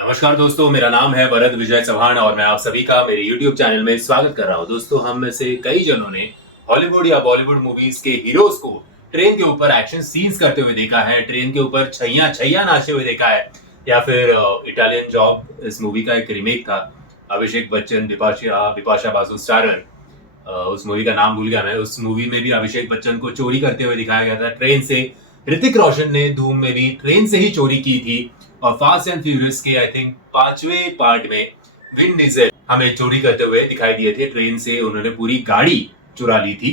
नमस्कार दोस्तों, मेरा नाम है वरद विजय चौहान और मैं आप सभी का मेरे YouTube चैनल में स्वागत कर रहा हूं। दोस्तों, हम में से कई जनों ने हॉलीवुड या बॉलीवुड मूवीज के हीरोज को ट्रेन के ऊपर एक्शन सीन्स करते हुए देखा है, ट्रेन के ऊपर छैया छैया नाचते हुए देखा है, या फिर इटालियन जॉब इस मूवी का एक रीमेक था। अभिषेक बच्चन, बिपाशा बिपाशा बासु स्टारर, उस मूवी का नाम भूल गया मैं। उस मूवी में भी अभिषेक बच्चन को चोरी करते हुए दिखाया गया था ट्रेन से। ऋतिक रोशन ने धूम में भी ट्रेन से ही चोरी की थी। और फास्ट एंड फ्यूरियस के आई थिंक 5वें पार्ट में विन डीजल हमें चोरी करते हुए दिखाई दिए थे, ट्रेन से उन्होंने पूरी गाड़ी चुरा ली थी।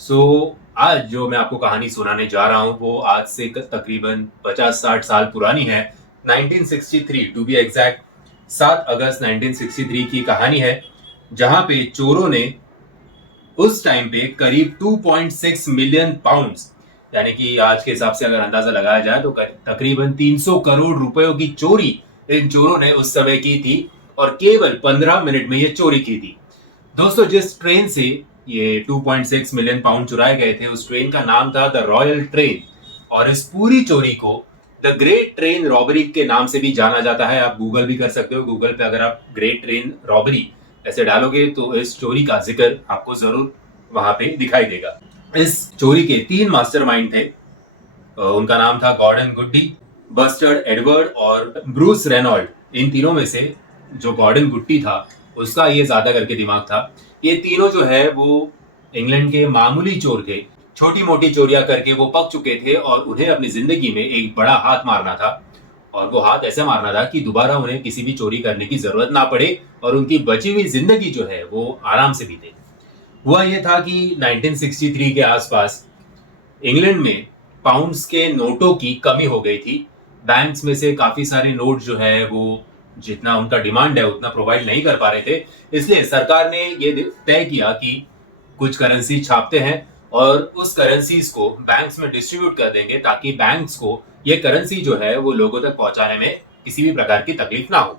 सो आज जो मैं आपको कहानी सुनाने जा रहा हूं वो आज से तकरीबन 50-60 साल पुरानी है। 1963 टू बी एग्जैक्ट, 7 अगस्त 1963 की कहानी है, जहां पे चोरों ने उस टाइम पे करीब 2.6 मिलियन पाउंड्स, यानी कि आज के हिसाब से अगर अंदाजा लगाया जाए तो तकरीबन 300 करोड़ रुपयों की चोरी इन चोरों ने उस समय की थी और केवल 15 मिनट में ये चोरी की थी। दोस्तों, जिस ट्रेन से ये 2.6 मिलियन पाउंड चुराए गए थे उस ट्रेन का नाम था द रॉयल ट्रेन, और इस पूरी चोरी को द ग्रेट ट्रेन रॉबरी के नाम से भी जाना जाता है। आप गूगल भी कर सकते हो, गूगल पे अगर आप ग्रेट ट्रेन रॉबरी ऐसे डालोगे तो इस चोरी का जिक्र आपको जरूर वहां पे दिखाई देगा। इस चोरी के 3 मास्टरमाइंड थे। उनका नाम था गॉर्डन गुड्डी, बस्टर्ड एडवर्ड और ब्रूस रेनॉल्ड। इन तीनों में से जो गॉर्डन गुड्डी था उसका ये ज्यादा करके दिमाग था। ये तीनों जो है वो इंग्लैंड के मामूली चोर थे, छोटी मोटी चोरियां करके वो पक चुके थे और उन्हें अपनी जिंदगी में एक बड़ा हाथ मारना था। और वो हाथ ऐसे मारना था कि दोबारा उन्हें किसी भी चोरी करने की जरूरत ना पड़े और उनकी बची हुई जिंदगी जो है वो आराम से बीते। हुआ ये था कि 1963 के आसपास इंग्लैंड में पाउंड्स के नोटों की कमी हो गई थी। बैंक्स में से काफी सारे नोट जो है वो जितना उनका डिमांड है उतना प्रोवाइड नहीं कर पा रहे थे। इसलिए सरकार ने ये तय किया कि कुछ करेंसी छापते हैं और उस करेंसीज को बैंक्स में डिस्ट्रीब्यूट कर देंगे, ताकि बैंक्स को ये करेंसी जो है वो लोगों तक पहुंचाने में किसी भी प्रकार की तकलीफ ना हो।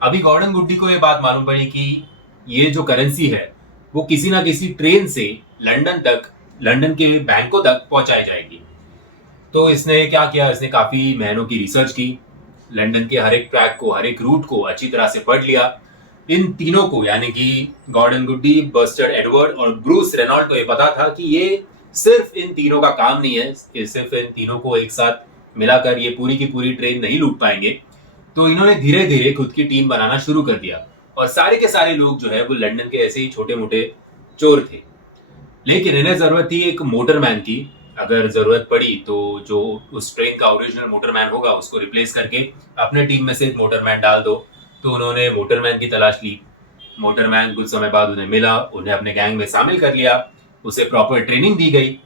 अभी गॉर्डन गुड्डी को ये बात मालूम पड़ी कि ये जो करेंसी है वो किसी ना किसी ट्रेन से लंदन के बैंकों तक पहुंचाई जाएगी। तो इसने क्या किया, इसने काफी महीनों की रिसर्च की, लंदन के हर एक ट्रैक को, हर एक रूट को अच्छी तरह से पढ़ लिया। इन तीनों को, यानी कि गॉर्डन गुड्डी, बस्टर्ड एडवर्ड और ब्रूस रेनॉल्ड को ये पता था कि ये सिर्फ इन तीनों का काम नहीं है, ये सिर्फ इन तीनों को एक साथ मिलाकर ये पूरी की पूरी ट्रेन नहीं लूट पाएंगे। तो इन्होंने धीरे धीरे खुद की टीम बनाना शुरू कर दिया और सारे के सारे लोग जो है वो लंदन के ऐसे ही छोटे मोटे चोर थे। लेकिन इन्हें जरूरत थी एक मोटरमैन की। अगर जरूरत पड़ी तो जो उस ट्रेन का ओरिजिनल मोटरमैन होगा उसको रिप्लेस करके अपने टीम में से एक मोटरमैन डाल दो। तो उन्होंने मोटरमैन की तलाश ली। मोटरमैन कुछ समय बाद उन्हें मिला, उन्हें अपने गैंग में शामिल कर लिया, उसे प्रॉपर ट्रेनिंग दी गई।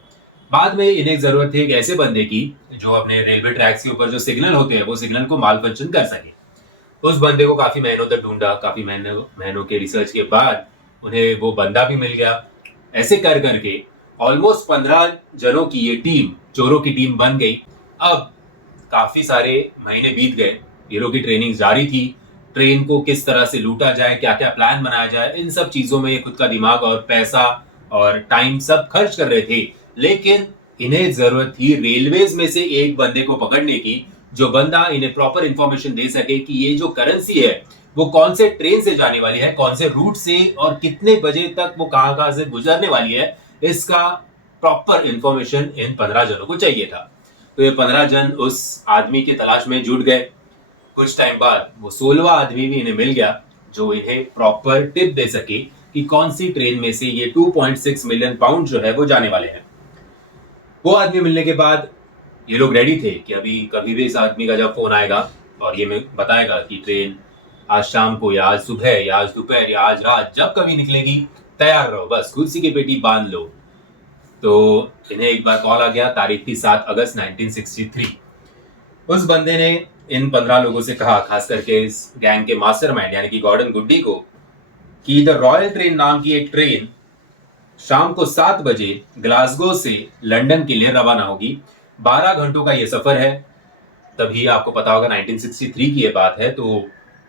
बाद में इन्हें जरूरत थी एक ऐसे बंदे की जो अपने रेलवे ट्रैक्स के ऊपर जो सिग्नल होते हैं वो सिग्नल को माल फंक्शन कर सके। उस बंदे को काफी महीनों तक ढूंढा, काफी महीनों के रिसर्च के बाद उन्हें वो बंदा भी मिल गया। ऐसे कर करके ऑलमोस्ट 15 जनों की ये टीम, चोरों की टीम बन गई। अब काफी सारे महीने बीत गए, ये लोग की ट्रेनिंग जारी थी। ट्रेन को किस तरह से लूटा जाए, क्या क्या प्लान बनाया जाए, इन सब चीजों में ये खुद का दिमाग और पैसा और टाइम सब खर्च कर रहे थे। लेकिन इन्हें जरूरत थी रेलवेज में से एक बंदे को पकड़ने की, जो बंदा इन्हें प्रॉपर इंफॉर्मेशन दे सके कि ये जो करेंसी है वो कौन से ट्रेन से जाने वाली है, कौन से रूट से और कितने बजे तक वो कहां कहां से गुजरने वाली है। इसका प्रॉपर इंफॉर्मेशन इन 15 जनों को चाहिए था। तो ये 15 जन उस आदमी की तलाश में जुट गए। कुछ टाइम बाद वो 16वां आदमी भी इन्हें मिल गया जो इन्हें प्रॉपर टिप दे सके कि कौन सी ट्रेन में से ये 2.6 मिलियन पाउंड जो है वो जाने वाले हैं। वो आदमी मिलने के बाद ये लोग रेडी थे कि अभी कभी भी इस आदमी का जब फोन आएगा और ये बताएगा कि ट्रेन आज शाम को या आज सुबह या आज दोपहर या आज रात जब कभी निकलेगी, तैयार रहो, बस कुर्सी की पेटी बांध लो। तो इन्हें एक बार कॉल आ गया, तारीख थी 7 अगस्त 1963। उस बंदे ने इन 15 लोगों से कहा, खास करके इस गैंग के मास्टरमाइंड यानी कि गॉर्डन गुड्डी को, कि द रॉयल ट्रेन नाम की एक ट्रेन शाम को 7 बजे ग्लासगो से लंदन के लिए रवाना होगी। 12 घंटों का ये सफर है। तभी आपको पता होगा 1963 की ये बात है, तो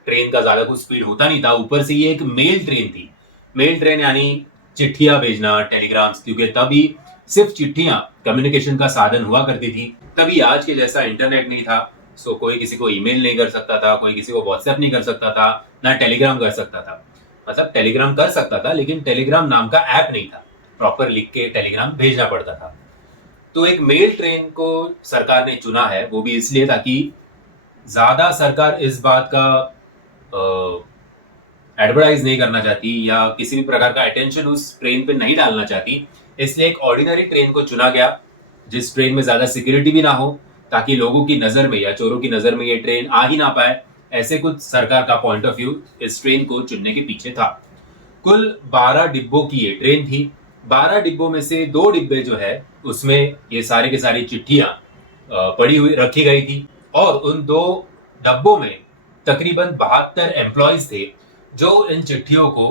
ट्रेन का ज्यादा कुछ स्पीड होता नहीं था। ऊपर से ये एक मेल ट्रेन थी। मेल ट्रेन यानी चिट्ठियां भेजना, टेलीग्राम्स, क्योंकि तभी सिर्फ चिट्ठियां कम्युनिकेशन का साधन हुआ करती थी। तभी आज के जैसा इंटरनेट नहीं था, सो कोई किसी को ईमेल नहीं कर सकता था, कोई किसी को व्हाट्सएप नहीं कर सकता था, ना टेलीग्राम कर सकता था। मतलब टेलीग्राम कर सकता था, लेकिन टेलीग्राम नाम का ऐप नहीं था, प्रॉपर लिख के टेलीग्राम भेजना पड़ता था। तो एक मेल ट्रेन को सरकार ने चुना है, वो भी इसलिए ताकि ज्यादा सरकार इस बात का एडवर्टाइज नहीं करना चाहती या किसी भी प्रकार का अटेंशन उस ट्रेन पे नहीं डालना चाहती। इसलिए एक ऑर्डिनरी ट्रेन को चुना गया, जिस ट्रेन में ज्यादा सिक्योरिटी भी ना हो, ताकि लोगों की नजर में या चोरों की नजर में ये ट्रेन आ ही ना पाए। ऐसे कुछ सरकार का पॉइंट ऑफ व्यू इस ट्रेन को चुनने के पीछे था। कुल 12 डिब्बों की ये ट्रेन थी। 12 डिब्बों में से 2 डिब्बे जो है उसमें ये सारी की सारी चिट्ठियां पड़ी हुई रखी गई थी, और उन 2 डब्बों में तकरीबन 72 एम्प्लॉयज थे जो इन चिट्ठियों को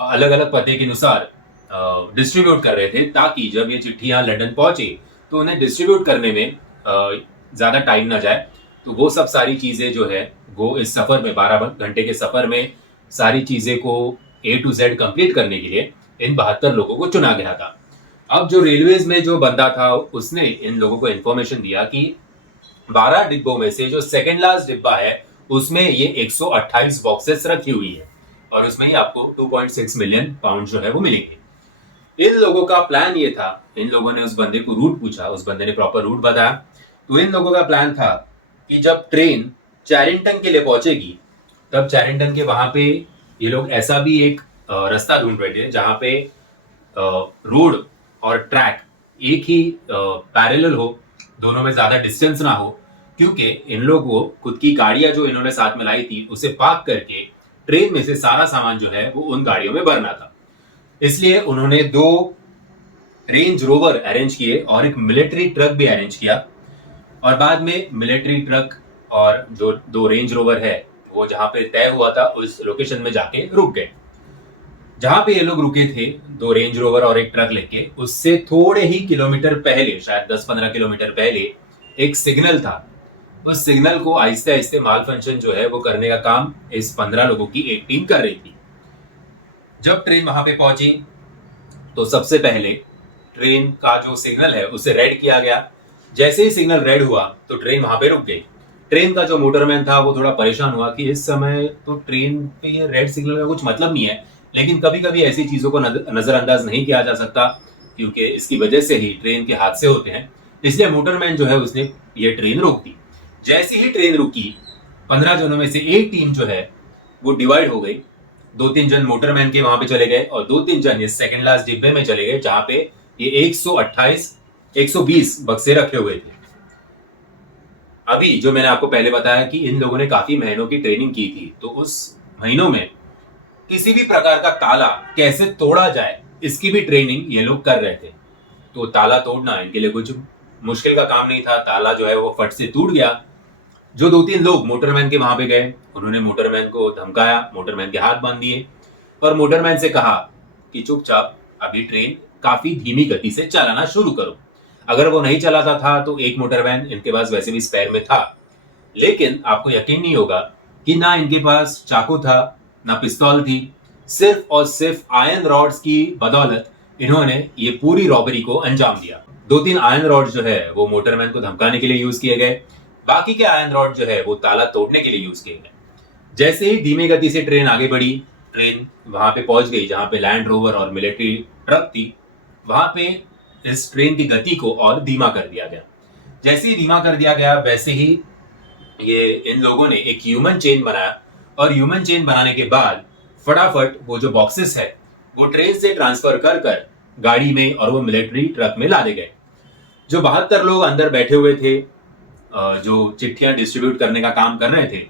अलग अलग पते के अनुसार डिस्ट्रीब्यूट कर रहे थे, ताकि जब ये चिट्ठियां लंदन पहुंचे तो उन्हें डिस्ट्रीब्यूट करने में ज्यादा टाइम ना जाए। तो वो सब सारी चीजें जो है वो इस सफर में 12 घंटे के सफर में सारी चीजें को A to Z कंप्लीट करने के लिए इन 72 लोगों को चुना गया था। अब जो रेलवेज में जो बंदा था उसने इन लोगों को इन्फॉर्मेशन दिया कि 12 डिब्बों में से जो सेकेंड लास्ट डिब्बा है उसमें ये 128 बॉक्सेस रखी हुई है, और उसमें ही आपको 2.6 मिलियन पाउंड जो है वो मिलेंगे। इन लोगों का प्लान ये था, इन लोगों ने उस बंदे को रूट पूछा, उस बंदे ने प्रॉपर रूट बताया। तो इन लोगों का प्लान था कि जब ट्रेन चैरिंगटन के लिए पहुंचेगी तब चैरिंगटन के वहां पे ये लोग ऐसा भी एक रास्ता ढूंढ रहे थे जहां पे रोड और ट्रैक एक ही पैरेलल हो, दोनों में ज्यादा डिस्टेंस ना हो, क्योंकि इन लोगों को खुद की गाड़ियां जो इन्होंने साथ में लाई थी उसे पार्क करके ट्रेन में से सारा सामान जो है वो उन गाड़ियों में भरना था। इसलिए उन्होंने 2 रेंज रोवर अरेंज किए और एक मिलिट्री ट्रक भी अरेंज किया, और बाद में मिलिट्री ट्रक और जो 2 रेंज रोवर है वो जहां पे तय हुआ था उस लोकेशन में जाके रुक गए। जहां पे ये लोग रुके थे 2 रेंज रोवर और एक ट्रक लेके, उससे थोड़े ही किलोमीटर पहले, शायद 10-15 किलोमीटर पहले एक सिग्नल था। उस सिग्नल को आहिस्ते आहिस्ते माल फंक्शन जो है वो करने का काम इस 15 लोगों की एक टीम कर रही थी। जब ट्रेन वहां पे पहुंची तो सबसे पहले ट्रेन का जो सिग्नल है उसे रेड किया गया। जैसे ही सिग्नल रेड हुआ तो ट्रेन वहां पे रुक गई। ट्रेन का जो मोटरमैन था वो थोड़ा परेशान हुआ कि इस समय तो ट्रेन पे ये रेड सिग्नल का कुछ मतलब नहीं है, लेकिन कभी कभी ऐसी चीजों को नजरअंदाज नहीं किया जा सकता, क्योंकि इसकी वजह से ही ट्रेन के हादसे होते हैं। इसलिए मोटरमैन जो है उसने ये ट्रेन रोक दी। जैसे ही ट्रेन रुकी 15 जनों में से एक टीम जो है वो डिवाइड हो गई। 2-3 जन मोटरमैन के वहां पे चले गए और 2-3 जन ये सेकंड लास्ट डिब्बे में चले गए जहां पे ये 120 बक्से रखे हुए थे। अभी जो मैंने आपको पहले बताया कि इन लोगों ने काफी महीनों की ट्रेनिंग की थी, तो उस महीनों में किसी भी प्रकार का ताला कैसे तोड़ा जाए इसकी भी ट्रेनिंग ये लोग कर रहे थे। तो ताला तोड़ना इनके लिए कुछ मुश्किल का काम नहीं था। ताला जो है वो फट से टूट गया। जो 2-3 लोग मोटरमैन के वहां पे गए, उन्होंने मोटरमैन को धमकाया, मोटरमैन के हाथ बांध दिए और मोटरमैन से कहा कि चुपचाप अभी ट्रेन काफी धीमी गति से चलाना शुरू करो। अगर वो नहीं चलाता था तो एक मोटरमैन इनके पास वैसे भी स्पेयर में था, लेकिन आपको यकीन नहीं होगा कि ना इनके पास चाकू था ना पिस्तौल थी। सिर्फ और सिर्फ आयरन रॉड्स की बदौलत इन्होंने ये पूरी रॉबरी को अंजाम दिया। 2-3 आयरन रॉड जो है वो मोटरमैन को धमकाने के लिए यूज किए गए, बाकी के आयरन रॉड जो है वो ताला तोड़ने के लिए यूज किए गए। जैसे ही धीमी गति से ट्रेन आगे बढ़ी, ट्रेन वहां पे पहुंच गई जहां पे लैंड रोवर और मिलिट्री ट्रक थी। वहां पे इस ट्रेन की गति को और धीमा कर दिया गया। जैसे ही धीमा कर दिया गया वैसे ही ये इन लोगों ने एक ह्यूमन चेन बनाया, और ह्यूमन चेन बनाने के बाद फटाफट वो जो बॉक्सेस है वो ट्रेन से ट्रांसफर कर कर गाड़ी में और वो मिलिट्री ट्रक में लादे गए। जो 72 लोग अंदर बैठे हुए थे जो चिट्ठियां डिस्ट्रीब्यूट करने का काम कर रहे थे,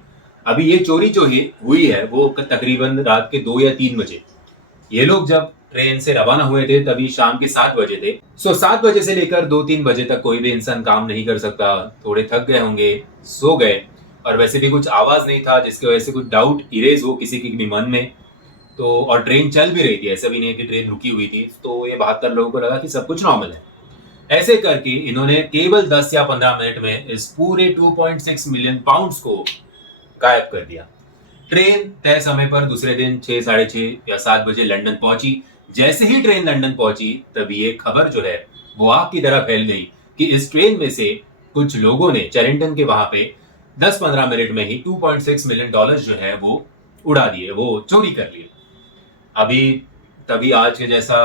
अभी ये चोरी जो हुई है वो तकरीबन रात के 2 या 3 बजे। ये लोग जब ट्रेन से रवाना हुए थे तभी शाम के 7 बजे थे। 7 बजे से लेकर 2-3 बजे तक कोई भी इंसान काम नहीं कर सकता। थोड़े थक गए होंगे, सो गए, और वैसे भी कुछ आवाज नहीं था जिसकी वजह से कुछ डाउट इरेज हो किसी के भी मन में। तो और ट्रेन चल भी रही थी, ऐसा भी नहीं कि ट्रेन रुकी हुई थी। तो ये 72 लोगों को लगा कि सब कुछ नॉर्मल है। ऐसे करके इन्होंने केवल 10 या 15 मिनट में इस पूरे 2.6 मिलियन पाउंड्स को गायब कर दिया। ट्रेन तय समय पर दूसरे दिन 6, साढ़े 6 या 7 बजे लंदन पहुंची। जैसे ही ट्रेन लंदन पहुंची तभी ये खबर जो है वो आग की तरह फैल गई कि इस ट्रेन में से कुछ लोगों ने चैरिंगटन के वहां पे 10-15 मिनट में ही $2.6 मिलियन जो है वो उड़ा दिए, वो चोरी कर लिए। अभी तभी आज के जैसा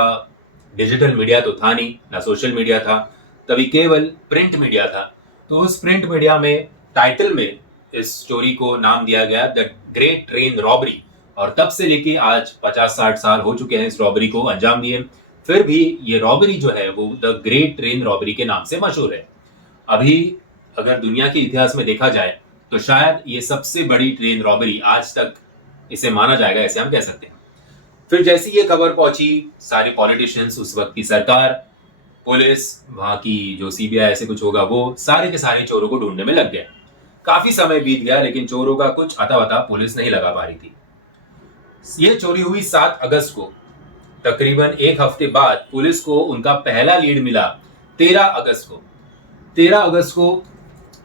डिजिटल मीडिया तो था नहीं, ना सोशल मीडिया था, तभी केवल प्रिंट मीडिया था। तो उस प्रिंट मीडिया में टाइटल में इस स्टोरी को नाम दिया गया द ग्रेट ट्रेन रॉबरी, और तब से लेके आज 50-60 साल हो चुके हैं इस रॉबरी को अंजाम दिए, फिर भी ये रॉबरी जो है वो द ग्रेट ट्रेन रॉबरी के नाम से मशहूर है। अभी अगर दुनिया के इतिहास में देखा जाए तो शायद ये सबसे बड़ी ट्रेन रॉबरी आज तक इसे माना जाएगा, ऐसे हम कह सकते हैं। फिर जैसी ये खबर पहुंची, सारे पॉलिटिशियंस, उस वक्त की सरकार, पुलिस, वहां की जो सीबीआई ऐसे कुछ होगा, वो सारे के सारे चोरों को ढूंढने में लग गए। काफी समय बीत गया लेकिन चोरों का कुछ अता पता पुलिस नहीं लगा पा रही थी। ये चोरी हुई 7 अगस्त को। तकरीबन एक हफ्ते बाद पुलिस को उनका पहला लीड मिला 13 अगस्त को। 13 अगस्त को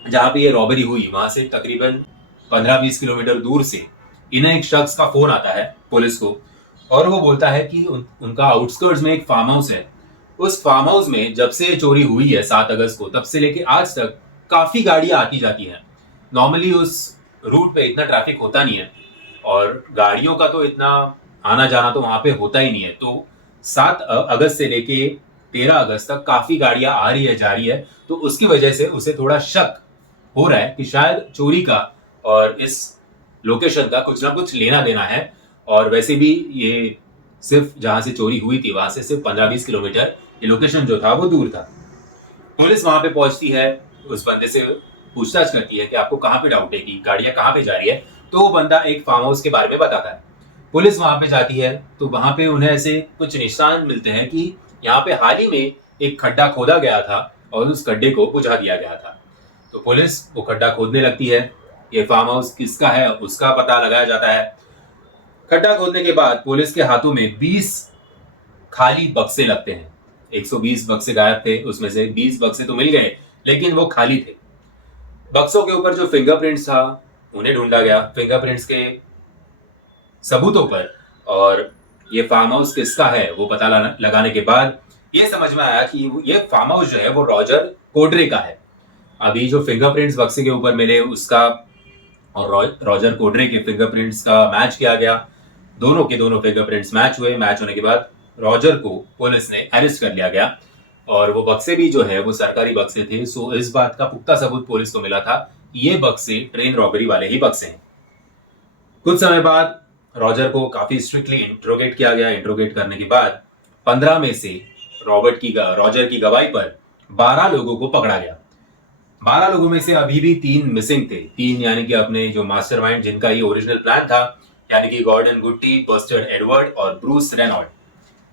जहां पे ये रॉबरी हुई, वहां से तकरीबन 15-20 किलोमीटर दूर से इन्हें एक शख्स का फोन आता है पुलिस को, और वो बोलता है कि उनका आउटस्कर्ट्स में एक फार्म हाउस है। उस फार्म हाउस में जब से चोरी हुई है 7 अगस्त को, तब से लेके आज तक काफी गाड़ियां आती जाती हैं। नॉर्मली उस रूट पे इतना ट्रैफिक होता नहीं है और गाड़ियों का तो इतना आना जाना तो वहां पे होता ही नहीं है। तो 7 अगस्त से लेके 13 अगस्त तक काफी गाड़ियां आ रही है, जा रही है, तो उसकी वजह से उसे थोड़ा शक हो रहा है कि शायद चोरी का और इस लोकेशन का कुछ ना कुछ लेना देना है। और वैसे भी ये सिर्फ जहां से चोरी हुई थी वहां से सिर्फ 15-20 किलोमीटर ये लोकेशन जो था वो दूर था। पुलिस वहां पे पहुंचती है, उस बंदे से पूछताछ करती है कि आपको कहाँ पे डाउट है कि गाड़ियां कहाँ पे जा रही है। तो वो बंदा एक फार्म हाउस के बारे में बताता है। पुलिस वहां पे जाती है तो वहां पे उन्हें ऐसे कुछ निशान मिलते हैं कि यहाँ पे हाल ही में एक खड्डा खोदा गया था और उस खड्डे को बुझा दिया गया था। तो पुलिस वो खड्डा खोदने लगती है। ये फार्म हाउस किसका है उसका पता लगाया जाता है। खड्डा खोदने के बाद पुलिस के हाथों में 20 खाली बक्से लगते हैं। 120 बक्से गायब थे, उसमें से 20 बक्से तो मिल गए लेकिन वो खाली थे। बक्सों के ऊपर जो फिंगरप्रिंट्स था उन्हें ढूंढा गया, फिंगरप्रिंट्स के सबूतों पर, और ये फार्म हाउस किसका है वो पता लगाने के बाद ये समझ में आया कि ये फार्म हाउस जो है वो रॉजर कोड्रे का है। अभी जो फिंगरप्रिंट्स बक्से के ऊपर मिले उसका और रॉजर कोड्रे के फिंगरप्रिंट्स का मैच किया गया। दोनों के दोनों फिंगरप्रिंट्स मैच हुए। मैच होने के बाद रॉजर को पुलिस ने अरेस्ट कर लिया गया और वो बक्से भी जो है वो सरकारी बक्से थे। सो इस बात का पुख्ता सबूत पुलिस को मिला था, ये बक्से ट्रेन रॉबरी वाले ही बक्से हैं। कुछ समय बाद रॉजर को काफी स्ट्रिक्टली इंट्रोगेट किया गया। इंट्रोगेट करने के बाद 15 में से रॉजर की गवाही पर 12 लोगों को पकड़ा गया। 12 लोगों में से अभी भी 3 मिसिंग थे। 3 यानी कि अपने जो मास्टरमाइंड जिनका ये ओरिजिनल प्लान था, यानी कि गॉर्डन गुट्टी, बस्टर्ड एडवर्ड और ब्रूस रेनॉल्ड,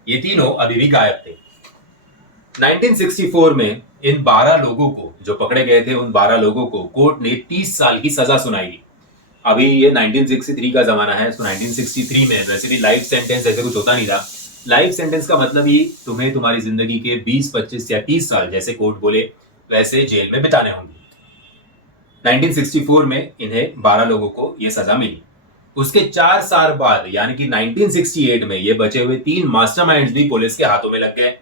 ये तीनों अभी भी गायब थे। 1964 में इन 12 लोगों को जो पकड़े गए थे, उन 12 लोगों को कोर्ट ने 30 साल की सजा सुनाई। अभी ये 1963 का जमाना है, तो 1963 में वैसे भी लाइफ सेंटेंस ऐसे कुछ होता नहीं था। लाइफ सेंटेंस का मतलब ही तुम्हें तुम्हारी जिंदगी के 20, 25 या 30 साल जैसे कोर्ट बोले वैसे जेल में बिताने होंगे। 1964 में इन्हें 12 लोगों को यह सजा मिली। उसके 4 साल बाद यानी कि 1968 में ये बचे हुए 3 मास्टरमाइंड्स भी पुलिस के हाथों में लग गए।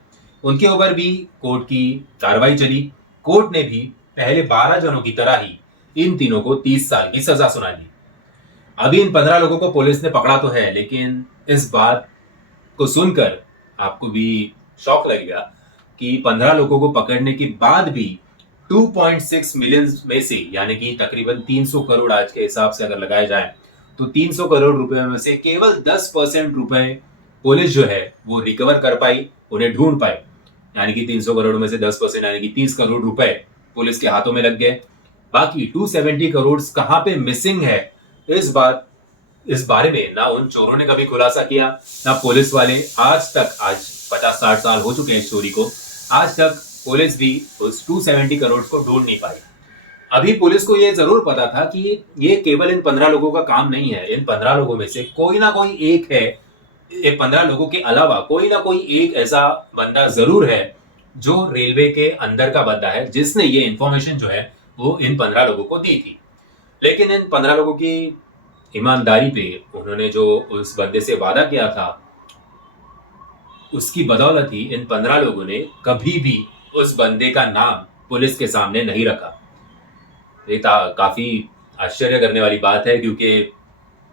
उनके ऊपर भी कोर्ट की कार्रवाई चली। कोर्ट ने भी पहले 12 जनों की तरह ही इन तीनों को 30 साल की सजा सुना दी। अभी इन 15 लोगों को पुलिस ने पकड़ा तो है, लेकिन इस बात को सुनकर आपको भी शौक लगेगा कि 15 लोगों को पकड़ने के बाद भी 2.6 मिलियन में से, यानी कि तकरीबन 300 करोड़ आज के हिसाब से अगर लगाए जाए तो 300 करोड़ रुपए में से केवल 10% रुपए पुलिस जो है वो रिकवर कर पाई, उन्हें ढूंढ पाए। यानी कि 300 करोड़ में से 10% यानी कि 30 करोड़ रुपए पुलिस के हाथों में लग गए। बाकी 270 करोड़ कहां पे मिसिंग है, इस बारे में ना उन चोरों ने कभी खुलासा किया, ना पुलिस वाले आज तक। आज 50-60 साल हो चुके हैं इस चोरी को, आज तक पुलिस भी उस 270 करोड़ को ढूंढ नहीं पाई। अभी पुलिस को यह जरूर पता था कि ये केवल इन 15 लोगों का काम नहीं है। इन 15 लोगों में से कोई ना कोई एक है, ये 15 लोगों के अलावा कोई ना कोई एक ऐसा बंदा जरूर है जो रेलवे के अंदर का बंदा है, जिसने ये इंफॉर्मेशन जो है वो इन 15 लोगों को दी थी। लेकिन इन 15 लोगों की ईमानदारी पे उन्होंने जो उस बंदे से वादा किया था, उसकी बदौलत ही इन 15 लोगों ने कभी भी उस बंदे का नाम पुलिस के सामने नहीं रखा। ये काफी आश्चर्य करने वाली बात है, क्योंकि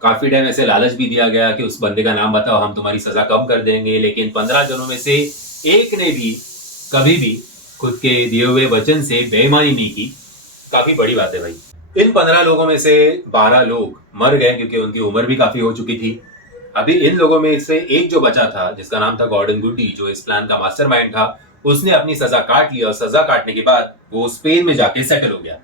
काफी टाइम ऐसे लालच भी दिया गया कि उस बंदे का नाम बताओ, हम तुम्हारी सजा कम कर देंगे, लेकिन 15 जनों में से एक ने भी कभी भी खुद के दिए हुए वचन से बेईमानी नहीं की। काफी बड़ी बात है भाई। इन 15 लोगों में से 12 लोग मर गए क्योंकि उनकी उम्र भी काफी हो चुकी थी। अभी इन लोगों में से एक जो बचा था, जिसका नाम था गॉर्डन गुडी, जो इस प्लान का मास्टरमाइंड था, उसने अपनी सजा काट ली और सजा काटने के बाद वो स्पेन में जाके सेटल हो गया।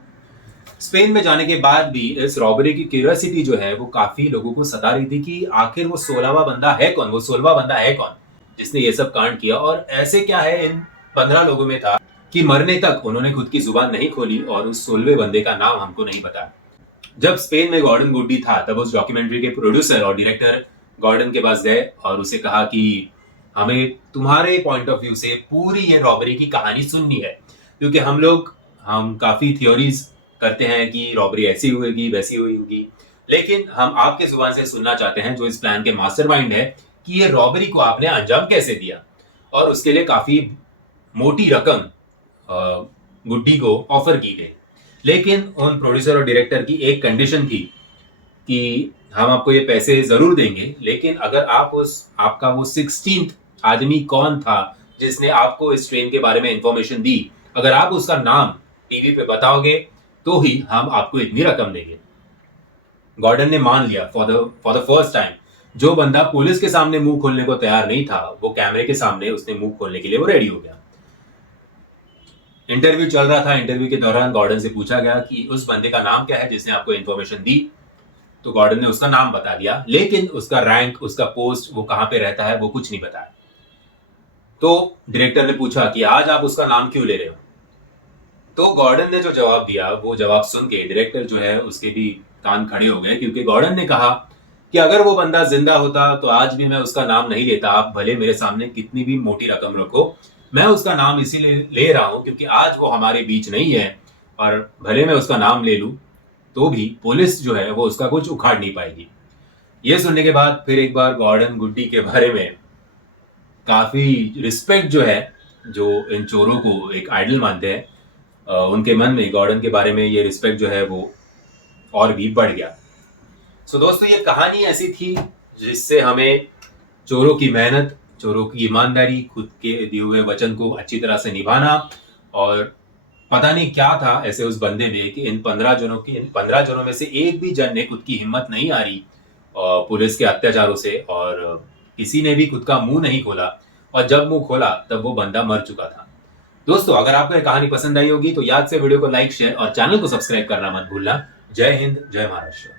स्पेन में जाने के बाद भी इस रॉबरी की क्यूरियोसिटी जो है वो काफी लोगों को सता रही थी कि आखिर वो 16वां बंदा है कौन, वो 16वां बंदा है कौन जिसने ये सब कांड किया। और ऐसे क्या है इन 15 लोगों में था कि मरने तक उन्होंने खुद की जुबान नहीं खोली और उस 16वें बंदे का नाम हमको नहीं पता। जब स्पेन में गॉर्डन गुडी था, तब उस डॉक्यूमेंट्री के प्रोड्यूसर और डायरेक्टर गॉर्डन के पास गए और उसे कहा कि हमें तुम्हारे पॉइंट ऑफ व्यू से पूरी ये रॉबरी की कहानी सुननी है, क्योंकि हम काफी थ्योरीज करते हैं कि रॉबरी ऐसी हुएगी वैसी हुई होगी, लेकिन हम आपके जुबान से सुनना चाहते हैं, जो इस प्लान के मास्टरमाइंड है, कि ये रॉबरी को आपने अंजाम कैसे दिया। और उसके लिए काफी मोटी रकम गुड्डी को ऑफर की गई, लेकिन उन प्रोड्यूसर और डायरेक्टर की एक कंडीशन थी कि हम आपको ये पैसे जरूर देंगे, लेकिन अगर आपका वो 16th आदमी कौन था जिसने आपको इस ट्रेन के बारे में इंफॉर्मेशन दी, अगर आप उसका नाम टीवी पे बताओगे तो ही हम आपको इतनी रकम देंगे। गॉर्डन ने मान लिया फॉर द फर्स्ट टाइम। जो बंदा पुलिस के सामने मुंह खोलने को तैयार नहीं था, वो कैमरे के सामने उसने मुंह खोलने के लिए वो रेडी हो गया। इंटरव्यू चल रहा था। इंटरव्यू के दौरान गॉर्डन से पूछा गया कि उस बंदे का नाम क्या है जिसने आपको इन्फॉर्मेशन दी। तो गॉर्डन ने उसका नाम बता दिया, लेकिन उसका रैंक, उसका पोस्ट, वो कहां पे रहता है, वो कुछ नहीं बताया। तो डायरेक्टर ने पूछा कि आज आप उसका नाम क्यों ले रहे हो। तो गॉर्डन ने जो जवाब दिया, वो जवाब सुन के डायरेक्टर जो है उसके भी कान खड़े हो गए, क्योंकि गॉर्डन ने कहा कि अगर वो बंदा जिंदा होता तो आज भी मैं उसका नाम नहीं लेता। आप भले मेरे सामने कितनी भी मोटी रकम रखो, मैं उसका नाम इसीलिए ले रहा हूं क्योंकि आज वो हमारे बीच नहीं है, और भले मैं उसका नाम ले लूं तो भी पुलिस जो है वो उसका कुछ उखाड़ नहीं पाएगी। ये सुनने के बाद फिर एक बार गॉर्डन गुड्डी के बारे में काफी रिस्पेक्ट जो है, जो इन चोरों को एक आइडल मानते हैं, उनके मन में गॉर्डन के बारे में ये रिस्पेक्ट जो है वो और भी बढ़ गया। सो दोस्तों, ये कहानी ऐसी थी जिससे हमें चोरों की मेहनत, चोरों की ईमानदारी, खुद के दिए हुए वचन को अच्छी तरह से निभाना, और पता नहीं क्या था ऐसे उस बंदे में कि इन 15 जनों में से एक भी जन ने खुद की हिम्मत नहीं हारी पुलिस के अत्याचारों से, और किसी ने भी खुद का मुंह नहीं खोला, और जब मुंह खोला तब वो बंदा मर चुका था। दोस्तों, अगर आपको ये कहानी पसंद आई होगी तो याद से वीडियो को लाइक, शेयर और चैनल को सब्सक्राइब करना मत भूलना। जय हिंद, जय महाराष्ट्र।